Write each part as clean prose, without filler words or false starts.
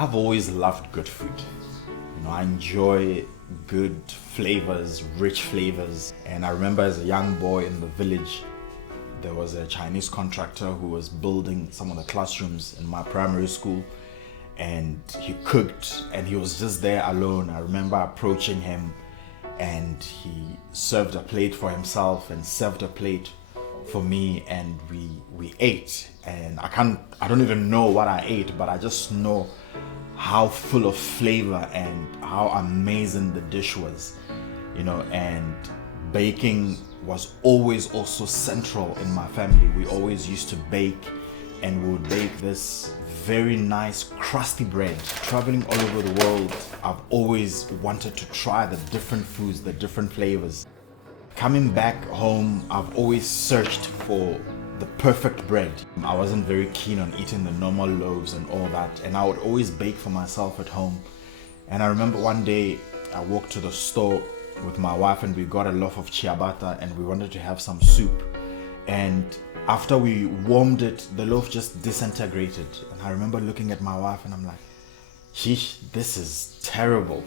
I've always loved good food. I enjoy good flavors, rich flavors. And I remember as a young boy in the village, there was a Chinese contractor who was building some of the classrooms in my primary school, and he cooked and he was just there alone. I remember approaching him and he served a plate for himself and served a plate for me, and we ate. And I don't even know what I ate, but I just know how full of flavor and how amazing the dish was, and baking was always also central in my family. We always used to bake, and we would bake this very nice crusty bread. Traveling all over the world, I've always wanted to try the different foods, the different flavors. Coming back home, I've always searched for the perfect bread. I wasn't very keen on eating the normal loaves and all that, and I would always bake for myself at home. And I remember one day I walked to the store with my wife and we got a loaf of ciabatta and we wanted to have some soup. And after we warmed it, the loaf just disintegrated. And I remember looking at my wife and I'm like, sheesh, this is terrible.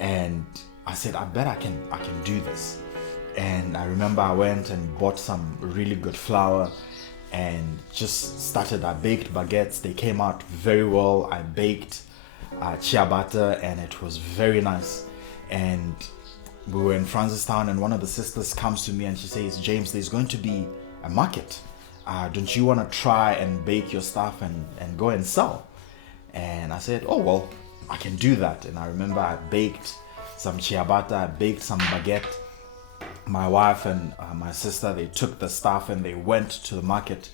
And I said, I bet I can do this. And I remember I went and bought some really good flour and just started. I baked baguettes. They came out very well. I baked ciabatta and it was very nice. And we were in Francistown and one of the sisters comes to me and she says, James, there's going to be a market. Don't you want to try and bake your stuff and go and sell? And I said, oh, well, I can do that. And I remember I baked some ciabatta, I baked some baguette. My wife and my sister, they took the stuff and they went to the market.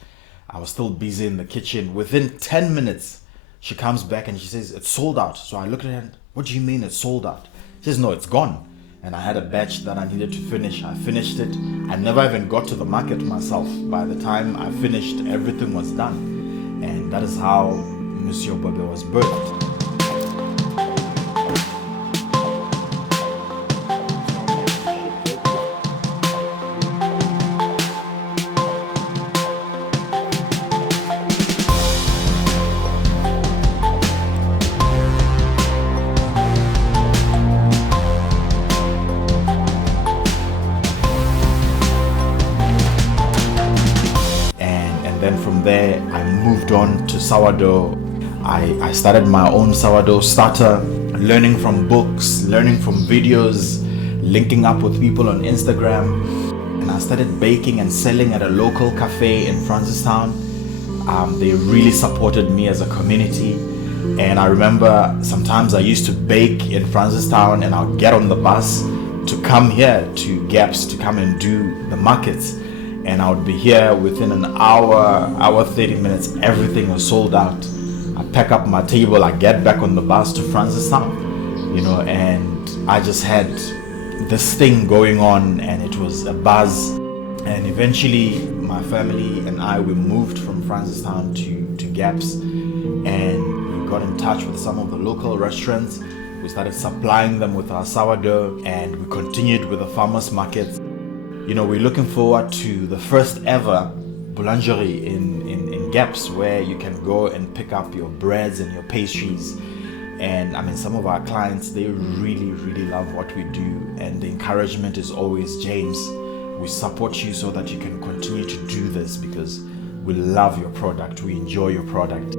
I was still busy in the kitchen. Within 10 minutes, she comes back and she says, it's sold out. So I looked at her and, what do you mean it's sold out? She says, no, it's gone. And I had a batch that I needed to finish. I finished it. I never even got to the market myself. By the time I finished, everything was done. And that is how Monsieur Bobe was birthed. Then from there, I moved on to sourdough. I started my own sourdough starter, learning from books, learning from videos, linking up with people on Instagram. And I started baking and selling at a local cafe in Francistown. They really supported me as a community. And I remember sometimes I used to bake in Francistown and I'll get on the bus to come here to Gaps to come and do the markets. And I would be here within an hour 30 minutes, everything was sold out. I pack up my table, I get back on the bus to Francistown, and I just had this thing going on and it was a buzz. And eventually my family and I, we moved from Francistown to Gaps, and we got in touch with some of the local restaurants. We started supplying them with our sourdough and we continued with the farmers markets. We're looking forward to the first ever boulangerie in Gaps, where you can go and pick up your breads and your pastries. And some of our clients, they really, really love what we do. And the encouragement is always, James, we support you so that you can continue to do this because we love your product, we enjoy your product.